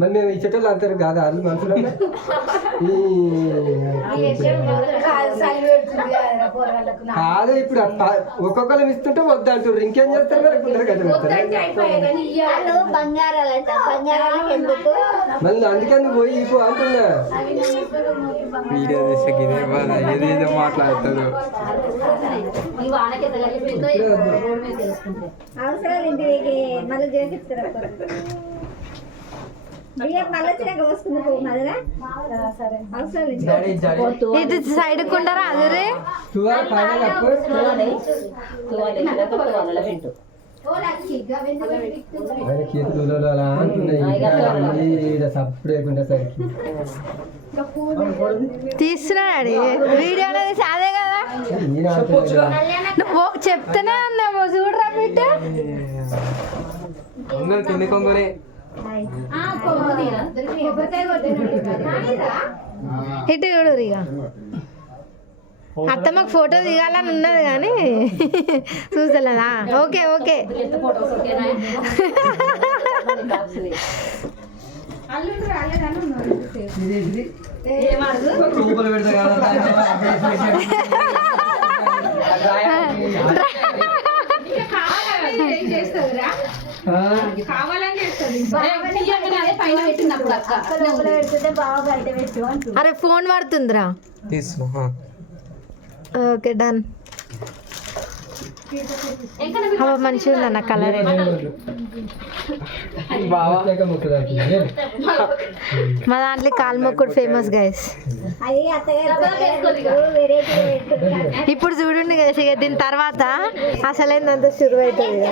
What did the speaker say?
ಮೊನ್ನೆ ಇಚ್ಚಟಲ್ಲ ಅಂತಾರೆ ಗಾದ ಅಲ್ಲಿ ಮನ್ಸು కాదు ఇప్పుడు ఒక్కొక్కరు ఇస్తుంటే వద్దంటారు ఇంకేం చేస్తారు మరి? కొందరు మళ్ళీ అందుకే నువ్వు పోయి ఇపో అంటున్నా. వీడియో బాధ. ఏదేదో మాట్లాడతాడు అవసరాలు ఇంటికి మళ్ళీ చేపిస్తారు బియ్యం మళ్ళీ వచ్చినాక పోసుకుంది మళ్ళీ సరే అవసరాలు ఇంటికి ఇటు సైడ్ కుండరా అదే తువాల పైన కప్పు. ఆయన చేతులు అలా అంటున్నాయి. ఈడ సప్పుడు లేకుండా సరికి తీస్తున్నాడు వీడియో అనేది అదే కదా. నువ్వు చెప్తూనే చూడరా బిడ్డ. కొంగరు కింది కొంగరే ఇటు చూడు ఇక అత్తమ్మకు ఫోటో దిగాలని ఉన్నది కానీ చూసలేదా ఓకే ఓకే. ఇది అరే ఫోన్ పడుతుందిరా తీసుకో ఓకే డన్. అవ మంచిగా కలర్ లేక ముక్కలు అంటున్నాయి. మా దాంట్లో కాల్మొక్కుడు ఫేమస్ గైస్ ఇప్పుడు చూడండి guys, ఇక దీని తర్వాత అసలైందంతా షురు అవుతుంది